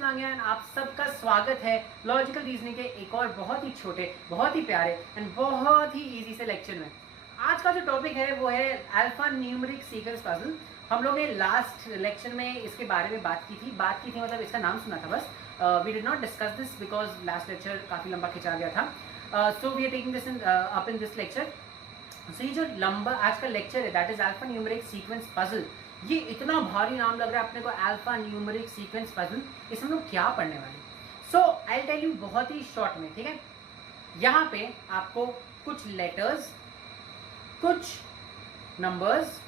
हर्षित लांगिया and आप सबका स्वागत है लॉजिकल रीजनिंग के एक और बहुत ही छोटे, बहुत ही प्यारे एंड बहुत ही इजी से लेक्चर में। आज का जो टॉपिक है वो है अल्फा न्यूमेरिक सीक्वेंस पजल। हम लोग ने लास्ट लेक्चर में इसके बारे में बात की थी मतलब इसका नाम सुना था बस। We did not discuss this because last lecture काफ़ी लंबा खिंचा गया था। So we are taking this up in this lecture. सो ये जो लंबा आज का लेक्चर है that is alpha numeric sequence puzzle. ये इतना भारी नाम लग रहा है अपने को, अल्फा न्यूमेरिक सीक्वेंस पजल। इसमें हम लोग क्या पढ़ने वाले? सो आई टेल यू बहुत ही शॉर्ट में, ठीक है। यहाँ पे आपको कुछ लेटर्स, कुछ नंबर्स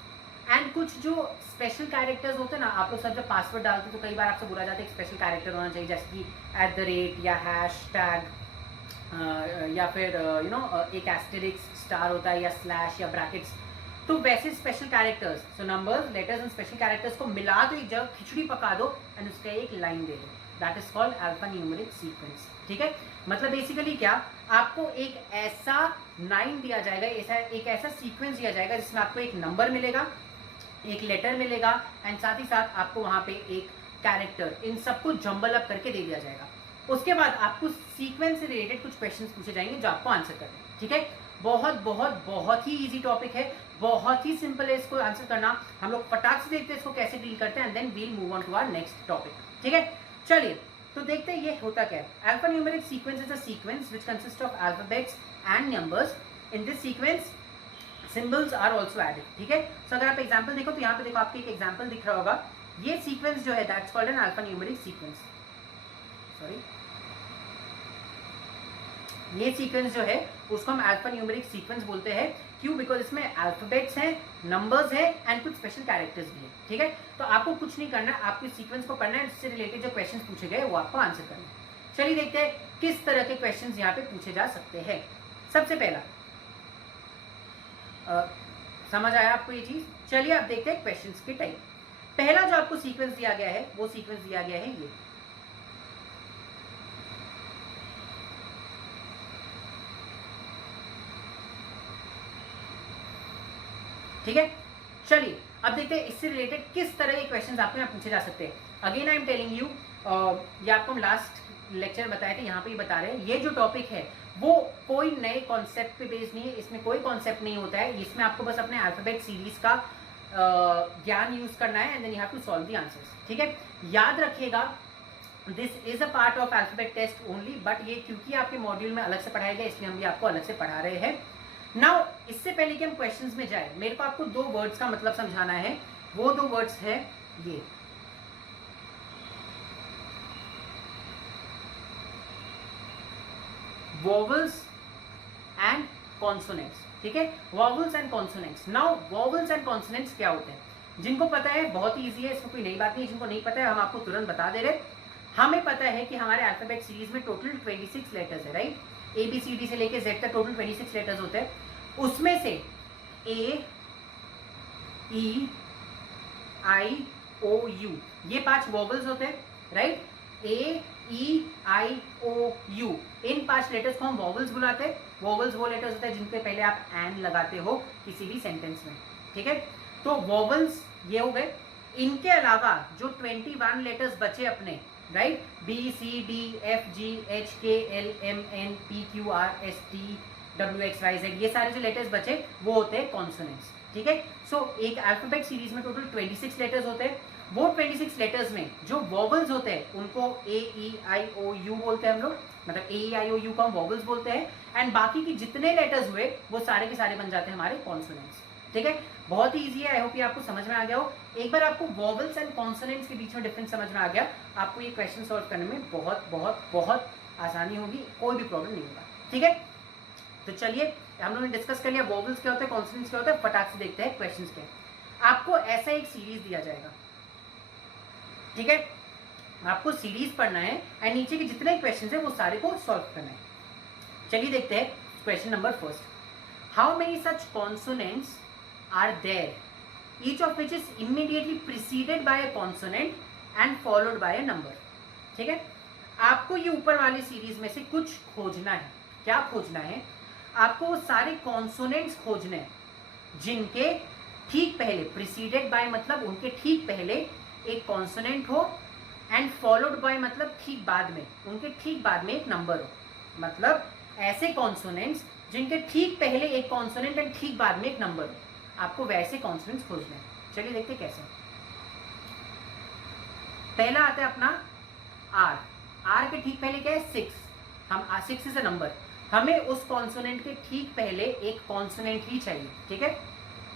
एंड कुछ जो स्पेशल कैरेक्टर्स होते हैं ना, आप लोग सब जब पासवर्ड डालते हैं तो कई बार आपसे बोला जाता है एक स्पेशल कैरेक्टर होना चाहिए, जैसे कि @ या हैशटैग या फिर एक एस्टेरिक्स स्टार होता है या स्लैश या ब्रैकेट्स। तो वैसे special characters, so numbers, letters and special characters को मिला दो एक जगह, खिचड़ी पका दो एंड उसका एक लाइन दे दो। That is called alpha numeric sequence, ठीक है। मतलब बेसिकली क्या, आपको एक ऐसा लाइन दिया जाएगा, एक ऐसा सीक्वेंस दिया जाएगा जिसमें आपको एक नंबर मिलेगा, एक लेटर मिलेगा एंड साथ ही साथ आपको वहां पे एक कैरेक्टर, इन सबको जंबल अप करके दे दिया जाएगा। उसके बाद आपको सीक्वेंस से रिलेटेड कुछ क्वेश्चंस पूछे जाएंगे जो आपको आंसर करना है, ठीक है। बहुत बहुत बहुत ही इजी टॉपिक है, बहुत ही सिंपल है इसको आंसर करना। हम लोग फटाक से देखते हैं इसको कैसे डील करते हैं and then we'll move on to our next topic, ठीक है। चलिए तो देखते हैं ये होता क्या है। Alpha numeric sequence is a sequence which consist of alphabets and numbers. In this sequence symbols are also added, ठीक है। सो अगर आप एग्जांपल देखो तो यहाँ पे देखो आपको एक एग्जांपल दिख रहा होगा। ये सीक्वेंस जो है that's called an alpha numeric sequence. Sorry, ये सीक्वेंस जो है उसको हम अल्फा न्यूमेरिक सीक्वेंस बोलते हैं। क्यों? बिकॉज इसमें अल्फाबेट्स हैं, नंबर्स हैं एंड कुछ स्पेशल कैरेक्टर्स भी हैं, ठीक है। तो आपको कुछ नहीं करना है, आपको इस सीक्वेंस को पढ़ना है, इससे रिलेटेड जो क्वेश्चंस पूछे गए वो आपको आंसर करना है। चलिए देखते हैं किस तरह के क्वेश्चंस यहाँ पे पूछे जा सकते हैं। सबसे पहला समझ आया आपको ये चीज? चलिए आप देखते हैं क्वेश्चंस के टाइप। पहला जो आपको सीक्वेंस दिया गया है वो सीक्वेंस दिया गया है ये, ठीक है। चलिए अब देखते हैं इससे रिलेटेड किस तरह के क्वेश्चंस आपको यहाँ पूछे जा सकते हैं। Again I am telling you, ये आपको हम लास्ट लेक्चर बताए थे, यहाँ पे ही बता रहे हैं। ये जो टॉपिक है वो कोई नए कॉन्सेप्ट पे बेस्ड नहीं है, इसमें कोई कॉन्सेप्ट नहीं होता है। इसमें आपको बस अपने अल्फाबेट सीरीज का ज्ञान यूज करना है and then you have to solve the answers, ठीक है। याद रखिएगा this is a part of alphabet test only, but ये क्योंकि आपके मॉड्यूल में अलग से पढ़ाया गया इसलिए हम भी आपको अलग से पढ़ा रहे हैं। नाउ इससे पहले कि हम क्वेश्चंस में जाए, मेरे को आपको दो वर्ड्स का मतलब समझाना है। वो दो वर्ड्स है ये, वोवेल्स एंड कॉन्सोनेंट्स, ठीक है। Vowels and consonants. Now vowels and consonants क्या होते हैं? जिनको पता है बहुत ही ईजी है, इसमें कोई नई बात नहीं। जिनको नहीं पता है हम आपको तुरंत बता दे रहे। हमें पता है कि हमारे अल्फाबेट सीरीज में टोटल 26 लेटर्स है, राइट। ABCD से लेके Z तक टोटल 26 लेटर्स होते हैं। उसमें से A, E, I, O, U ये 5 वोवेल्स होते हैं, right. A, E, I, O, U in 5 letters को हम वोवेल्स बुलाते हैं। वोवेल्स वो लेटर्स होते हैं जिनके पहले आप एन लगाते हो किसी भी सेंटेंस में, ठीक है। तो वोवेल्स ये हो गए। इनके अलावा जो 21 लेटर्स बचे अपने, राइट, BCDFGHKLMNPQRSTWXYZ ये सारे जो लेटर्स बचे वो होते हैं कॉन्सोनेंट्स, ठीक है। सो एक अल्फाबेट सीरीज में टोटल 26 लेटर्स होते हैं। वो 26 लेटर्स में जो वोवेल्स होते हैं उनको AEIOU बोलते हैं हम लोग, मतलब AEIOU को हम वोवेल्स बोलते हैं एंड बाकी के जितने लेटर्स हुए वो सारे के सारे बन जाते हैं हमारे कॉन्सोनेंट्स, ठीक है। बहुत ही इजी है, आई होप ये आपको समझ में आ गया हो। एक बार आपको वोवेल्स एंड कॉन्सोनेंट्स के बीच में डिफरेंस समझ में आ गया, आपको ये क्वेश्चन सॉल्व करने में बहुत बहुत बहुत आसानी होगी, कोई भी प्रॉब्लम नहीं होगा, ठीक है। तो चलिए हम लोगों ने डिस्कस कर लिया वोवेल्स क्या होता है, कॉन्सोनेंट्स क्या होता है। फटाक से देखते हैं क्वेश्चंस के। आपको ऐसा एक सीरीज दिया जाएगा, ठीक है। आपको सीरीज पढ़ना है एंड नीचे के जितने क्वेश्चन है वो सारे को सॉल्व करना है। चलिए देखते हैं question number first. How many such consonants are there, each of which is immediately preceded by a consonant and followed by a number, ठीक है। आपको ये ऊपर वाली सीरीज में से कुछ खोजना है। क्या खोजना है? आपको वो सारे कॉन्सोनेंट्स खोजने हैं जिनके ठीक पहले, प्रिसीडेड बाय मतलब उनके ठीक पहले एक कॉन्सोनेंट हो एंड फॉलोड बाय मतलब ठीक बाद में, उनके ठीक बाद में एक नंबर हो, मतलब ऐसे कॉन्सोनेंट्स जिनके ठीक पहले एक कॉन्सोनेंट एंड ठीक बाद में एक नंबर हो, आपको वैसे कॉन्सोनेंट्स खोजने हैं। चलिए देखते कैसे। पहला आता है अपना आर, आर के ठीक पहले क्या है 6, हम 6 इज अ नंबर, हमें उस कॉन्सोनेंट के ठीक पहले एक कॉन्सोनेंट ही चाहिए, ठीक है।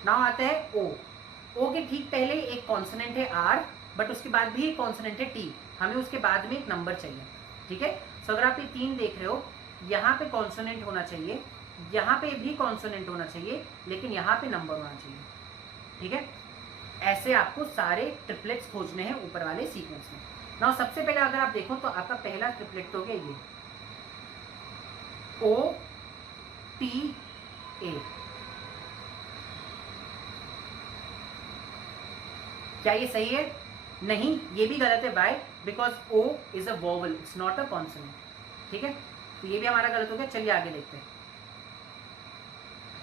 नाउ आता है ओ, ओ के ठीक पहले एक कॉन्सोनेंट है आर, बट उसके बाद भी एक कॉन्सोनेंट है टी, हमें उसके बाद में एक नंबर चाहिए, ठीक है। सो अगर आप ये 3 देख रहे हो, यहाँ पे कॉन्सोनेंट होना चाहिए, यहाँ पे भी कॉन्सोनेंट होना चाहिए, लेकिन यहाँ पे नंबर होना चाहिए, ठीक है। ऐसे आपको सारे ट्रिपलेट्स खोजने हैं ऊपर वाले सीक्वेंस में। नाउ सबसे पहले अगर आप देखो तो आपका पहला ट्रिपलेट तो हो गया ये ओ टी ए। क्या ये सही है? नहीं, ये भी गलत है। By because O is a vowel, it's not a consonant, ठीक है। तो ये भी हमारा गलत हो गया। चलिए आगे देखते हैं।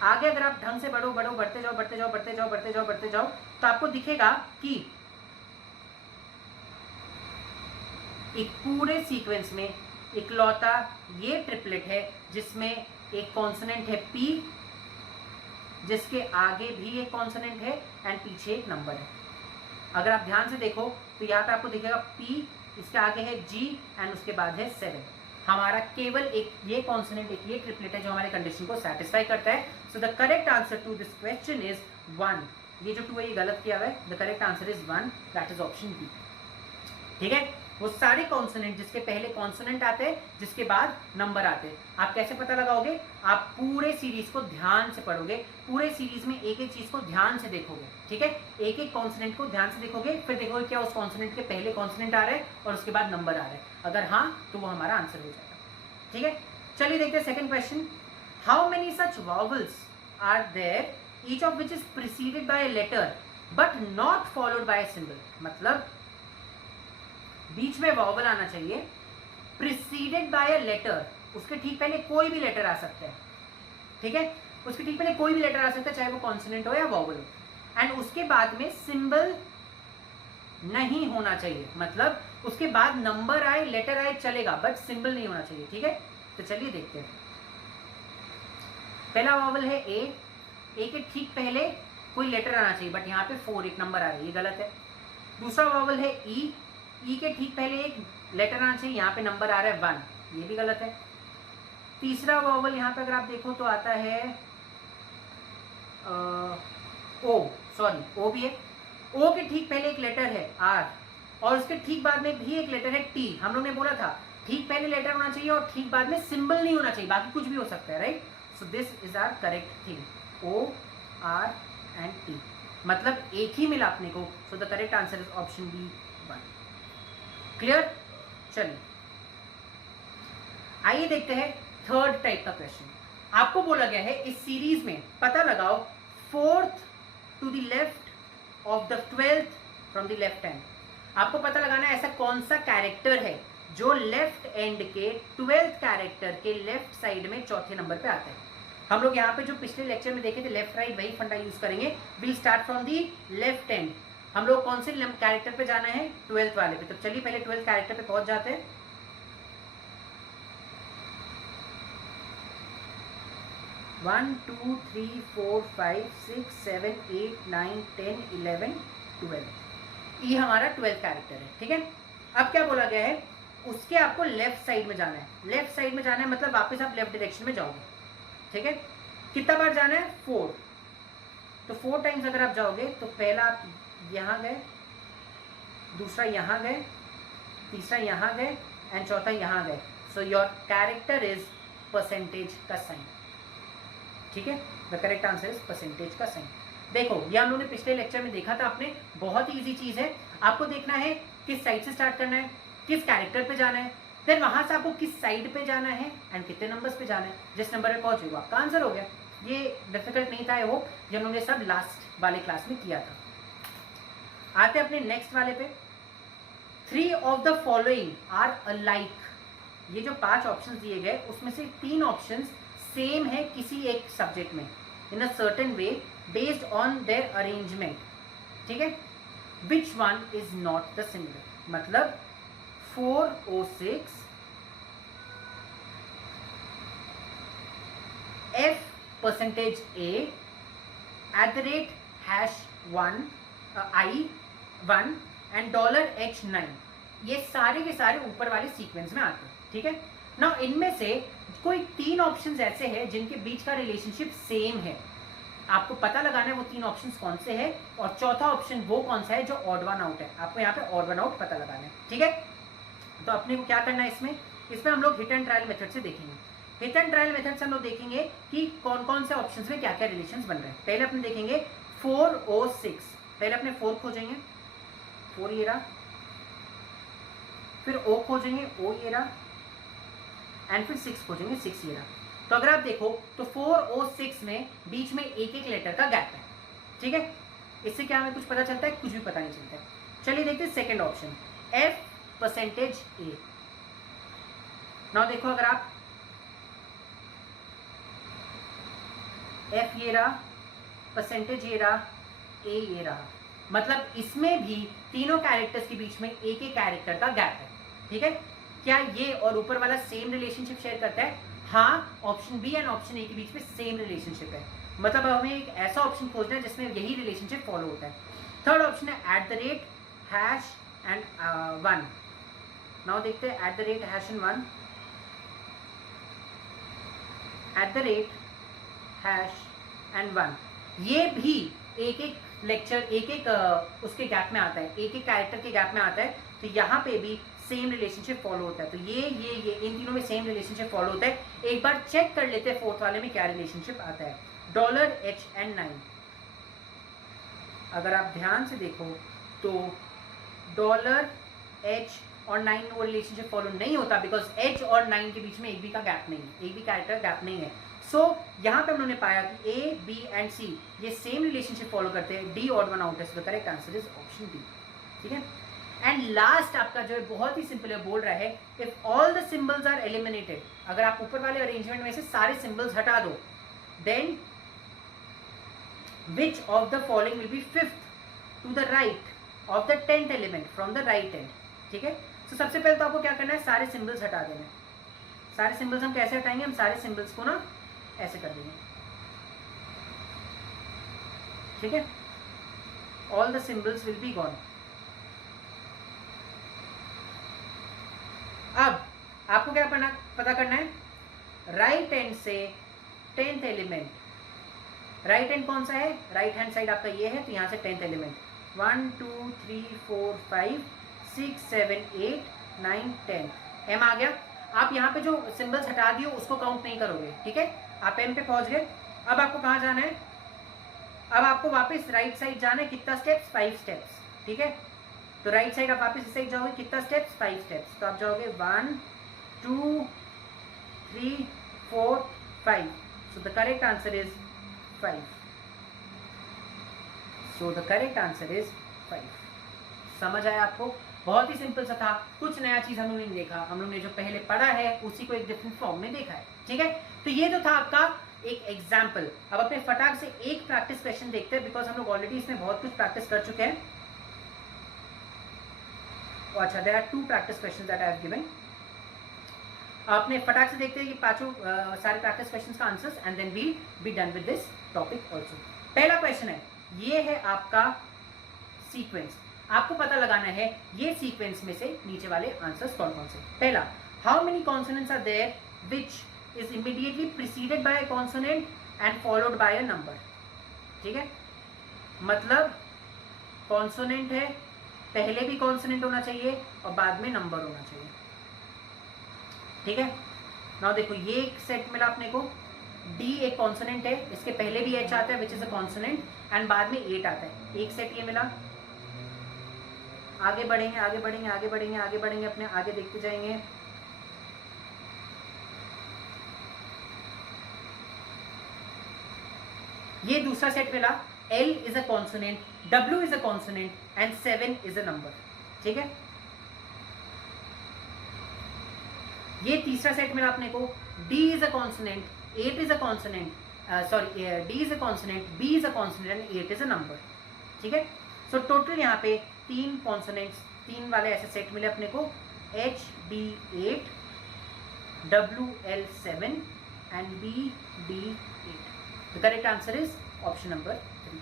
आगे अगर आप ढंग से बढ़ो बढ़ो बढ़ते जाओ बढ़ते जाओ बढ़ते जाओ बढ़ते जाओ बढ़ते जाओ तो आपको दिखेगा कि एक पूरे सीक्वेंस में इकलौता ये ट्रिपलेट है जिसमें एक कॉन्सोनेंट है पी, जिसके आगे भी एक कॉन्सोनेंट है एंड पीछे एक नंबर है। अगर आप ध्यान से देखो तो यहाँ पे आपको दिखेगा पी, इसके आगे है जी एंड उसके बाद है 7। हमारा केवल एक ये कॉन्सोनेंट, एक ये ट्रिपलेट है जो हमारे कंडीशन को सेटिस्फाई करता है। So the correct answer to this question is 1। ये जो 2 है ये गलत किया हुआ है। The correct answer is 1, that is option B, ठीक है। वो सारे कॉन्सोनेंट जिसके पहले कॉन्सोनेंट आते हैं, जिसके बाद नंबर आते हैं। आप कैसे पता लगाओगे? आप पूरे सीरीज को ध्यान से पढ़ोगे, पूरे सीरीज में एक एक चीज को ध्यान से देखोगे, ठीक है। एक एक कॉन्सोनेंट को ध्यान से देखोगे, फिर देखोगे क्या उस कॉन्सोनेंट के पहले कॉन्सोनेंट आ रहा है और उसके बाद नंबर आ रहा है। अगर हाँ तो वो हमारा आंसर हो जाएगा, ठीक है। चलिए देखते हैं second question. How many such vowels are there each of which is preceded by a letter but not followed by a symbol. मतलब बीच में वॉवल आना चाहिए, प्रीसीडेड बाय अ लेटर, उसके ठीक पहले कोई भी लेटर आ सकता है, ठीक है। उसके ठीक पहले कोई भी लेटर आ सकता है, चाहे वो कॉन्सोनेंट हो या वॉवल हो, एंड उसके बाद में सिंबल नहीं होना चाहिए। मतलब उसके बाद नंबर आए, लेटर आए चलेगा, बट सिंबल नहीं होना चाहिए, ठीक है। तो चलिए देखते हैं। पहला वॉवल है ए, ए के ठीक पहले कोई लेटर आना चाहिए, बट यहाँ पे 4 एक नंबर आ रहा है, ये गलत है। दूसरा वॉवल है ई, ई के ठीक पहले एक लेटर आना चाहिए, यहाँ पे नंबर आ रहा है 1, ये भी गलत है। तीसरा वॉवल यहाँ पे अगर आप देखो तो आता है ओ, सॉरी ओ भी है। ओ के ठीक पहले एक लेटर है आर, और उसके ठीक बाद में भी एक लेटर है टी। हम लोग ने बोला था ठीक पहले लेटर होना चाहिए और ठीक बाद में सिंबल नहीं होना चाहिए, बाकी कुछ भी हो सकता है, right. So this is our correct thing, O R and T, मतलब एक ही मिला अपने को। So the correct answer is option B 1। Clear? चलिए आइए देखते हैं थर्ड टाइप का क्वेश्चन। आपको बोला गया है इस सीरीज में पता लगाओ 4th to the left of the 12th from the left hand. आपको पता लगाना है ऐसा कौन सा कैरेक्टर है जो लेफ्ट एंड के 12th कैरेक्टर के लेफ्ट साइड में चौथे नंबर पे आता है। हम लोग यहाँ पे जो पिछले लेक्चर में देखे थे लेफ्ट राइट, वही फंडा यूज करेंगे। Will start from the left and. हम लोग कौन से कैरेक्टर पे जाना है? 12th वाले पे। तो चलिए पहले 12th कैरेक्टर पे पहुंच जाते हैं। 1 2 3 4 5 6 7 8 9 10 11 12, ये हमारा 12th कैरेक्टर है, ठीक है। अब क्या बोला गया है? उसके आपको लेफ्ट साइड में जाना है। लेफ्ट साइड में जाना है मतलब वापस आप लेफ्ट डायरेक्शन में जाओगे, ठीक है। कितना बार जाना है? 4। तो 4 टाइम्स अगर आप जाओगे तो पहला आप यहाँ गए, दूसरा यहाँ गए, तीसरा यहाँ गए एंड चौथा यहाँ गए। So your character is percentage का साइन, ठीक है। The correct answer is percentage का साइन। देखो ये हम लोगों ने पिछले लेक्चर में देखा था आपने, बहुत ही इजी चीज है। आपको देखना है किस साइड से स्टार्ट करना है, किस कैरेक्टर पे जाना है, देन वहां से आपको किस साइड पे जाना है एंड कितने नंबर्स पे जाना है। जिस नंबर पे पहुंचे वो आपका आंसर हो गया। ये डिफिकल्ट नहीं था, वो ये हम लोगों ने सब लास्ट वाले क्लास में किया था। आते अपने नेक्स्ट वाले पे। 3 of the following are alike. ये जो 5 ऑप्शंस दिए गए उसमें से 3 ऑप्शंस सेम है किसी एक सब्जेक्ट में in a certain way based on their arrangement, ठीक है। Which one is not the similar. मतलब 406 f%a @#1 I1 एंड $H9, ये सारे के सारे ऊपर वाले सीक्वेंस में आते हैं, ठीक है ना। इनमें से कोई 3 ऑप्शंस ऐसे हैं जिनके बीच का रिलेशनशिप सेम है, आपको पता लगाना है वो 3 ऑप्शंस कौन से हैं, और चौथा ऑप्शन वो कौन सा है जो ऑड वन आउट है, आपको यहाँ पे ऑड वन आउट पता लगाना है, ठीक है। तो अपने को क्या करना है इसमें हम लोग हिट एंड ट्रायल मेथड से देखेंगे। हिट एंड ट्रायल मेथड से हम लोग देखेंगे कि कौन कौन से ऑप्शंस में क्या क्या रिलेशंस बन रहे हैं। पहले अपने देखेंगे 406, पहले अपने 4 खोजेंगे, 4 ये रहा, फिर O खोजेंगे, O ये रहा, एंड फिर 6 खोजेंगे, 6 ये रहा। तो अगर आप देखो तो 4 और 6 में बीच में एक एक लेटर का गैप है, ठीक है। इससे क्या हमें कुछ पता चलता है? कुछ भी पता नहीं चलता है। चलिए देखते हैं सेकंड ऑप्शन f%a। नाउ देखो, अगर आप f ये रहा, परसेंटेज ये रहा, a ये रहा, मतलब इसमें भी तीनों कैरेक्टर्स के बीच में एक एक कैरेक्टर का गैप है, ठीक है। क्या ये और ऊपर वाला सेम रिलेशनशिप शेयर करता है? हाँ, option B and option A के बीच में सेम रिलेशनशिप है, मतलब हमें एक ऐसा ऑप्शन खोजना है जिसमें यही रिलेशनशिप फॉलो होता है। थर्ड ऑप्शन है ##1। नाउ देखते हैं ##1 ##1, ये भी एक एक लेक्चर एक एक उसके गैप में आता है, एक एक कैरेक्टर के गैप में आता है। तो यहाँ पे भी सेम रिलेशनशिप फॉलो होता है। तो ये इन तीनों में सेम रिलेशनशिप फॉलो होता है। एक बार चेक कर लेते हैं फोर्थ वाले में क्या रिलेशनशिप आता है। $H9, अगर आप ध्यान से देखो तो $H और 9 में वो रिलेशनशिप फॉलो नहीं होता, बिकॉज H और 9 के बीच में एक भी का गैप नहीं है, एक भी कैरेक्टर गैप नहीं है। सो यहाँ पे हम लोगों ने पाया कि A, B एंड C ये सेम रिलेशनशिप फॉलो करते हैं। D ऑड वन आउट है, so the correct answer is option B, ठीक है। एंड लास्ट आपका जो है बहुत ही सिंपल है, बोल रहा है if all the symbols are eliminated, अगर आप ऊपर वाले अरेंजमेंट में से सारे सिंबल्स हटा दो, then which of the following will be fifth to the right of the 10th element from the right end, ठीक है। तो सबसे पहले तो आपको क्या करना है, सारे सिंबल्स हटा देना है। सारे सिंबल्स हम कैसे हटाएंगे? हम सारे सिंबल्स को ना ऐसे कर देंगे, ठीक है। All the symbols will be gone. अब आपको क्या पता करना है, राइट हैंड से 10th एलिमेंट, राइट हैंड कौन सा है? राइट हैंड साइड आपका ये है, तो यहां से 10th एलिमेंट 1 2 3 4 5 6 7 8 9 10 M आ गया। आप यहाँ पे जो सिंबल्स हटा दिए उसको काउंट नहीं करोगे, ठीक है। आप M पे पहुंच गए। अब आपको कहाँ जाना है? अब आपको वापस राइट साइड जाना है। कितना स्टेप्स? 5 स्टेप्स, ठीक है। तो राइट साइड आप वापस इस साइड जाओगे, कितना स्टेप्स? 5 स्टेप्स। तो आप जाओगे 1 2 3 4 5। सो the correct answer is 5। So the correct answer is 5। समझ आया आपको? बहुत ही सिंपल सा था, कुछ नया चीज हम लोग ने देखा। हम लोग ने जो पहले पढ़ा है उसी को एक डिफरेंट फॉर्म में देखा है, ठीक है। तो ये तो था आपका एक एग्जाम्पल। अब अपने फटाक से एक प्रैक्टिस क्वेश्चन देखते हैं, बिकॉज हम लोग ऑलरेडी इसमें बहुत कुछ प्रैक्टिस कर चुके हैं। अच्छा, there are 2 practice questions that I have given. आपने फटाक से देखते हैं कि पांचों सारे प्रैक्टिस क्वेश्चंस का answers, and then we'll be done with this topic also. पहला क्वेश्चन है, ये है आपका सीक्वेंस। आपको पता लगाना है ये सीक्वेंस में से नीचे वाले आंसर्स कौन कौन से। पहला, how many consonants are there which is immediately preceded by a consonant and followed by a number, ठीक है। मतलब कॉन्सोनेंट है, पहले भी कॉन्सोनेंट होना चाहिए और बाद में नंबर होना चाहिए, ठीक है। नाउ देखो, ये एक सेट मिला अपने को, D एक कॉन्सोनेंट है, इसके पहले भी H आता है which is a consonant, and बाद में 8 आता है। एक सेट ये मिला। आगे बढ़ेंगे आगे बढ़ेंगे आगे बढ़ेंगे आगे बढ़ेंगे, अपने आगे देखते जाएंगे। ये दूसरा सेट मिला, L is a consonant, W is a consonant and 7 is a number, ठीक है। ये तीसरा सेट मिला अपने को, D is a consonant, 8 is a consonant, D is a consonant, B is a consonant and 8 is a number, ठीक है। So total यहाँ पे 3 कॉन्सोनेंट्स, 3 वाले ऐसे सेट मिले अपने को, HD8, WL7 and BD8. The correct answer is option number 3.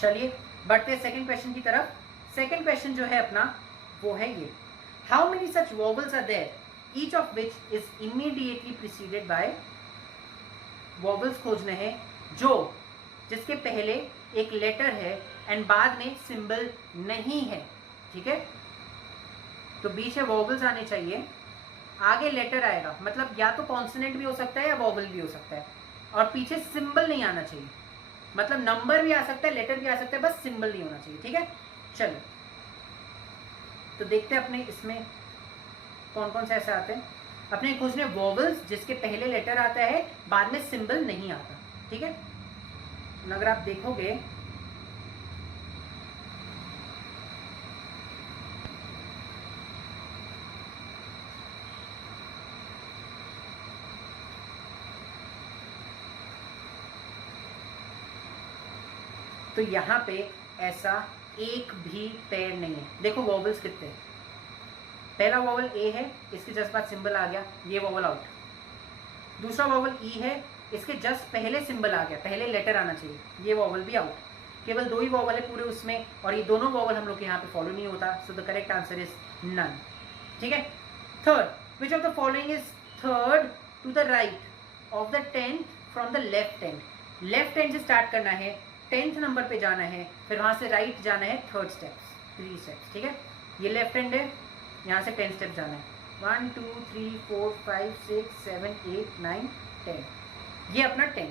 चलिए बढ़ते सेकंड क्वेश्चन की तरफ. सेकंड क्वेश्चन जो है अपना वो है ये. How many such vowels are there each of which is immediately preceded by. Vowels खोजने हैं जिसके पहले एक लेटर है एंड बाद में सिंबल नहीं है. ठीक है, तो बीच में वॉवल्स आने चाहिए, आगे लेटर आएगा, मतलब या तो कॉन्सोनेंट भी हो सकता है या वॉवल भी हो सकता है, और पीछे सिंबल नहीं आना चाहिए. मतलब नंबर भी आ सकता है, लेटर भी आ सकता है, बस सिंबल नहीं होना चाहिए. ठीक है, चलो तो देखते हैं अपने इसमें कौन कौन से ऐसे आते हैं. अपने खोजने वॉवल्स जिसके पहले लेटर आता है, बाद में सिंबल नहीं आता. ठीक है, अगर आप देखोगे तो यहाँ पे ऐसा एक भी पेयर नहीं है. देखो वॉवल्स कितने हैं. पहला वॉवल ए है, इसके जस्ट बाद सिंबल आ गया, ये वॉवल आउट. दूसरा वॉवल ई है, इसके जस्ट पहले सिंबल आ गया, पहले लेटर आना चाहिए, ये वॉवल भी आउट. केवल 2 ही वॉवल है पूरे उसमें, और ये दोनों वॉवल हम लोग के यहाँ पे फॉलो नहीं होता. So the correct answer is none. ठीक है. Third, which of the following is third to the right of the 10th from the left end. Left end से स्टार्ट करना है, 10th नंबर पे जाना है, फिर वहां से राइट जाना है, 3 स्टेप्स. ठीक है, ये लेफ्ट हैंड है, यहाँ से 10 स्टेप जाना है. 1 2 3 4 5 6 7 8 9 10. ये अपना 10.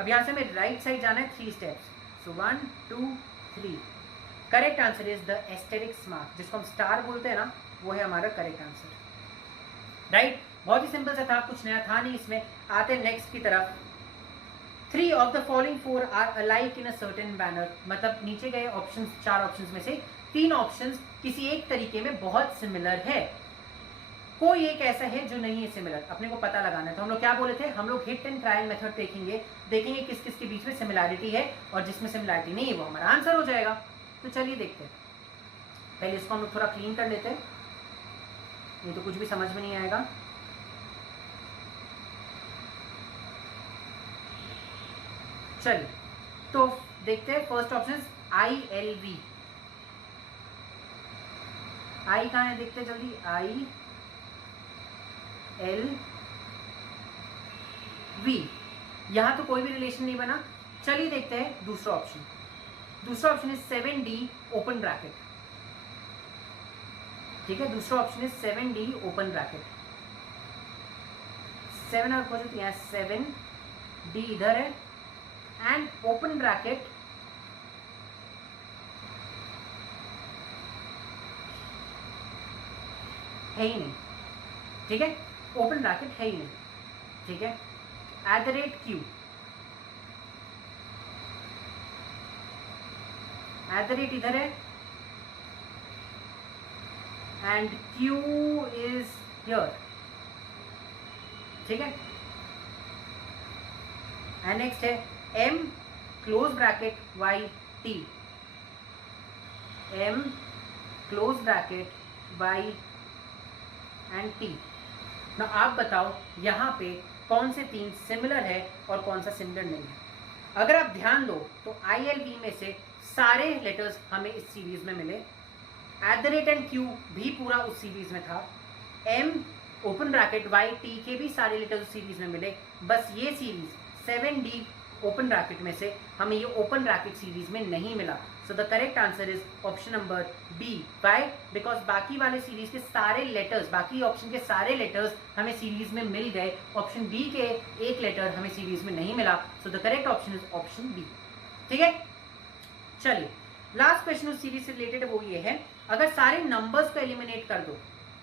अब यहाँ से हमें राइट साइड जाना है, 3 steps. So 1 2 3. Correct answer is the asterisk mark, जिसको हम स्टार बोलते हैं ना, वो है हमारा करेक्ट आंसर. राइट, बहुत ही सिंपल सा था, कुछ नया था नहीं इसमें. आते हैं नेक्स्ट की तरफ. 3 of the following 4 are alike in a certain manner. मतलब नीचे गए ऑप्शंस, 4 ऑप्शंस में से 3 ऑप्शंस किसी एक तरीके में बहुत सिमिलर है. कोई एक ऐसा है जो नहीं है सिमिलर. अपने को पता लगाना है. तो हम लोग क्या बोले थे, हम लोग हिट एंड ट्रायल मेथड देखेंगे किस किस के बीच में सिमिलैरिटी है, और जिसमें सिमिलैरिटी नहीं है वो हमारा आंसर हो जाएगा. तो चलिए देखते हैं. पहले इसको हम लोग थोड़ा क्लीन कर लेते हैं, नहीं तो कुछ भी समझ में नहीं आएगा. चलिए तो देखते हैं. First option ILV. आई कहाँ है, देखते हैं जल्दी. ILV. यहां तो कोई भी रिलेशन नहीं बना. चलिए देखते हैं दूसरा ऑप्शन. दूसरा option is 7D open bracket. ठीक है, दूसरा option is 7D open bracket. 7 और खोजो तो यहाँ 7D इधर है, एंड ओपन ब्रैकेट है ही नहीं. ठीक है, ओपन ब्रैकेट है ही नहीं. ठीक है, @Q, @ इधर है, एंड Q इज हियर. ठीक है, एंड नेक्स्ट है M close bracket YT. M close bracket Y and T. ना आप बताओ यहाँ पे कौन से 3 सिमिलर है और कौन सा सिमिलर नहीं है. अगर आप ध्यान दो तो ILV में से सारे लेटर्स हमें इस सीरीज में मिले. @ एंड Q भी पूरा उस सीरीज में था. M ओपन ब्रैकेट YT के भी सारे लेटर्स उस सीरीज में मिले. बस ये सीरीज 7D ओपन ब्रैकेट में से हमें ये ओपन ब्रैकेट सीरीज में नहीं मिला. So the correct answer is option number B. Why? Because बाकी वाले सीरीज के सारे लेटर्स, बाकी ऑप्शन के सारे लेटर्स हमें सीरीज में मिल गए. ऑप्शन B के एक लेटर हमें सीरीज में नहीं मिला. So the correct option is option B. ठीक है, चलिए लास्ट क्वेश्चन उस सीरीज से रिलेटेड वो ये है, अगर सारे नंबर्स को एलिमिनेट कर दो,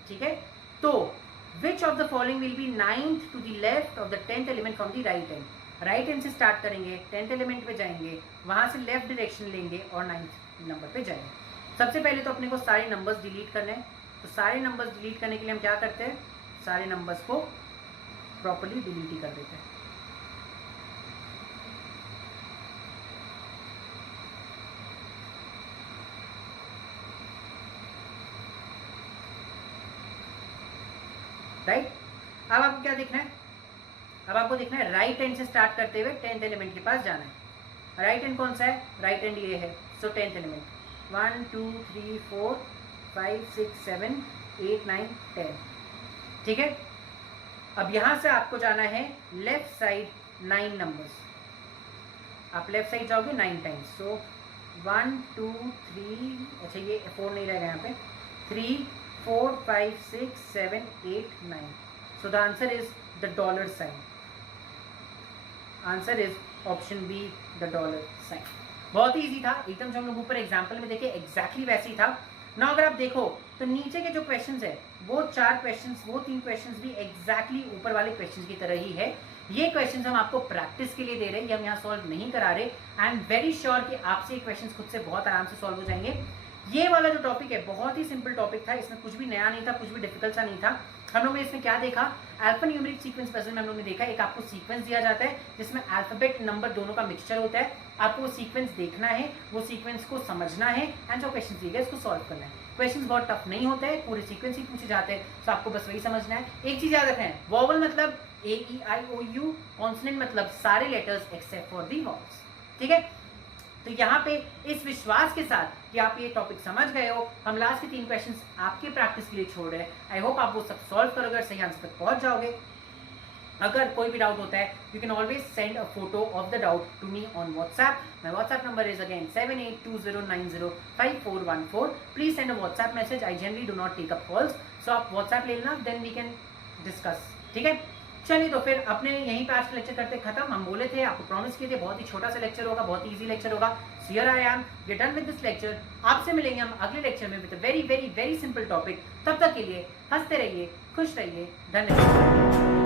ठीक है, तो which of the following will be 9th to the left of the 10th element from the right hand. Right hand से स्टार्ट करेंगे, 10th एलिमेंट पे जाएंगे, वहां से लेफ्ट डायरेक्शन लेंगे और 9th नंबर पे जाएंगे. सबसे पहले तो अपने को सारे नंबर्स डिलीट करने हैं. तो सारे नंबर्स डिलीट करने के लिए हम क्या करते हैं, सारे नंबर्स को प्रॉपर्ली डिलीट ही कर देते हैं. राइट। अब आपको क्या देखना है, अब आपको देखना है राइट हैंड से स्टार्ट करते हुए 10th एलिमेंट के पास जाना है। राइट हैंड कौन सा है, राइट हैंड ये है, सो 10th एलिमेंट 1 2 3 4 5 6 7 8 9 10, ठीक है। अब यहां से आपको जाना है लेफ्ट साइड 9 नंबर्स, आप लेफ्ट साइड जाओगे 9 टाइम्स, सो 1 2 3, अच्छा ये 4 नहीं रहेगा यहाँ पे, 3 4 5 6 7 8 9, so the answer is the dollar sign, answer is option B the dollar sign. बहुत ही इजी था एकदम, जो हम लोग ऊपर एग्जाम्पल में देखे एग्जैक्टली वैसे ही था ना। अगर आप देखो तो नीचे के जो क्वेश्चंस है वो 4 क्वेश्चंस, वो 3 क्वेश्चंस भी एग्जैक्टली ऊपर वाले क्वेश्चंस की तरह ही है। ये क्वेश्चंस हम आपको प्रैक्टिस के लिए दे रहे हैं, ये हम यहाँ सॉल्व नहीं करा रहे। आई एम वेरी श्योर कि आपसे ये क्वेश्चंस खुद से बहुत आराम से सॉल्व हो जाएंगे। ये वाला जो टॉपिक है बहुत ही सिंपल टॉपिक था, इसमें कुछ भी नया नहीं था, कुछ भी डिफिकल्ट सा नहीं था। हम लोग ने इसमें क्या देखा, अल्फान्यूमेरिक सीक्वेंस पजल में हम लोग ने देखा एक आपको सीक्वेंस दिया जाता है जिसमें अल्फाबेट नंबर दोनों का मिक्सचर होता है। आपको वो सीक्वेंस देखना है, वो सीक्वेंस को समझना है एंड जो क्वेश्चन दिए गए इसको सॉल्व करना है। क्वेश्चन बहुत टफ नहीं होते हैं, पूरे सीक्वेंस ही पूछे जाते हैं, तो आपको बस वही समझना है। एक चीज याद रखें, वॉवल मतलब AEIOU, कॉन्सोनेंट मतलब सारे letters except for the vowels, ठीक है। तो यहाँ पे इस विश्वास के साथ कि आप ये टॉपिक समझ गए हो, हम लास्ट के 3 क्वेश्चंस आपके प्रैक्टिस के लिए छोड़ रहे हैं। आई होप आप वो सब सॉल्व करोगे और सही आंसर तक पहुंच जाओगे। अगर कोई भी डाउट होता है you can always send a photo of the doubt to me on WhatsApp. My WhatsApp number is again 7820905414। Please send a WhatsApp message, I generally do not take up calls, so आप WhatsApp ले लेना, then we can discuss, ठीक है। चलिए तो फिर अपने यहीं पे आज का लेक्चर करते खत्म। हम बोले थे, आपको प्रॉमिस किए थे बहुत ही छोटा सा लेक्चर होगा, बहुत ही इजी लेक्चर होगा। So here I am, we are done with this lecture. आपसे मिलेंगे हम अगले लेक्चर में with a very very very simple topic. तब तक के लिए हंसते रहिए, खुश रहिए, धन्यवाद।